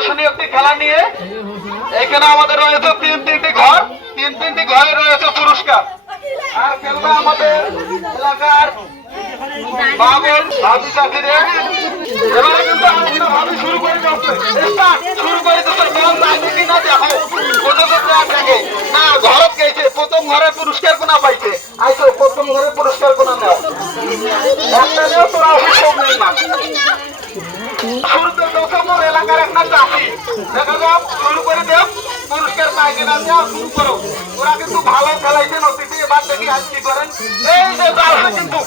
আকর্ষণীয় একটি খেলা নিয়ে এখানে আমাদের রয়েছে তিনটি ঘর, তিনটি ঘরে রয়েছে পুরস্কার। আর খেলবে আমাদের এলাকার বাবুল ভাবি চাকরি। এবারে কিন্তু আমরা ভাবি শুরু করে দিচ্ছে, শুরু করে দিচ্ছে। বল লাগবে কিনা দেখো, দেখে না ঘরত গেছে প্রথম ঘরে পুরস্কার কোনা পাইছে। আইসো প্রথম ঘরে পুরস্কার কোনা নেও, একটা নেও তোরা অসুখ নেই না। শুরুতে মোর এলাকার একটা চাষি দেখা যাক শুরু করে দেও, পুরস্কার পাই কিনা দেওয়া শুরু করো। ওরা কিন্তু ভালো খেলাইছে নদীতে, এবার দেখি আজ কি করেন। এই যে যাচ্ছে কিন্তু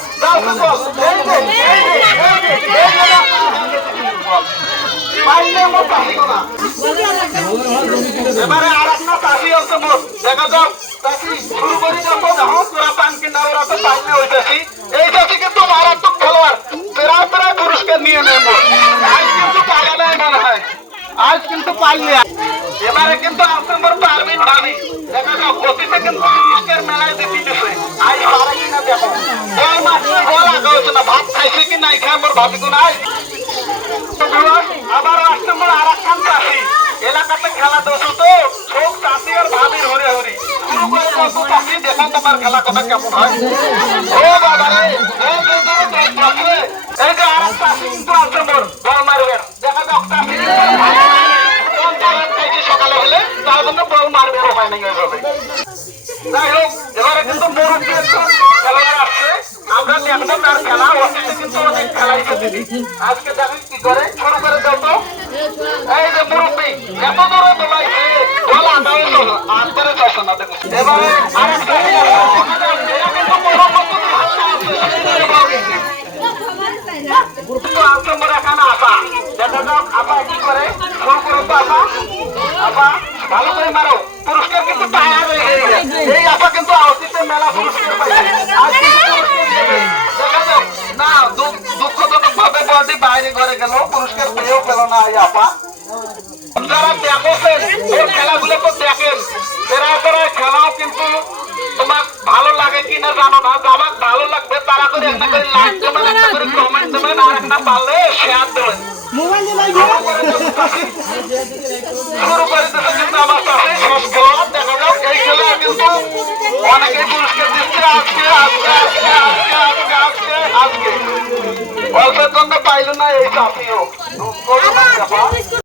এবারে আর একটা চাষি আছে মোট, দেখা যাক চাষি শুরু করে যাবো। দেখো তোরা পান কিনা, ওরা তো পাইলে ওই চাষি। এই চাষি কিন্তু মারাত্মক খেলোয়াড়, প্রায় প্রায় পুরস্কার নিয়ে নেব। আজ কিন্তু পাইলে নাই মনে হয়, আজ কিন্তু পাইলে। এবারে কিন্তু আসামের পারবিন ভাবি, দেখা যাক গতিতে কিন্তু পুরস্কার মেলায় দিয়ে দিতেছে। আজ পারে কিনা দেখো, বল মাত্র বল আগে হচ্ছে না, ভাত খাইছে কি নাই খায় মোর ভাবি কোন। আবার আসামের আর একখান চাষি, এলাকাতে খেলা দোষ তো সব চাষি আর ভাবির হরে হরি শুরু করে কত চাষি। দেখেন তোমার খেলা কথা কেমন হয়। ও বাবা রে, এই যে আর এক চাষি কিন্তু আছে মোর, বল মারবে। দেখা যাক চাষি সকালে হলে তার জন্য বল মারবে হয় নাই ওইভাবে। যাই হোক এবারে কিন্তু মুরব্বী একজন খেলোয়াড় আসছে, আমরা দেখবো তার খেলা। অতীতে কিন্তু অনেক খেলাইছে দিদি, আজকে দেখেন কি করে। শুরু করে দাও তো। এই যে মুরব্বী এত দূরে দোলাইছে, বল আগাও চলো, আন্তরে চলছে না। দেখো এবারে আরেকটা ভালো করে মারো, পুরস্কার কিন্তু এই আপা কিন্তু অতীতে মেলা পুরস্কার পাইছে। দেখা যাও না, দুঃখজনক ভাবে বলতে বাইরে ঘরে গেল, পুরস্কার পেয়েও পেল না এই আপা। যারা দেখেন ওর খেলাগুলো তো দেখেন, প্রায় প্রায় খেলাও কিন্তু তোমার ভালো লাগে কিনা জানো না। আমার ভালো লাগবে তারা করে একটা করে লাইক দেবেন, একটা করে কমেন্ট দেবেন, আর একটা পারলে শেয়ার দেবেন। শুরু করে দিতে কিন্তু আমার কাছে শেষ খেলা। দেখা যাক এই খেলা কিন্তু অনেকেই পুরস্কার দিচ্ছে আজকে আজকে আজকে আজকে আজকে আজকে আজকে অল্পের জন্য পাইল না এই চাপিও।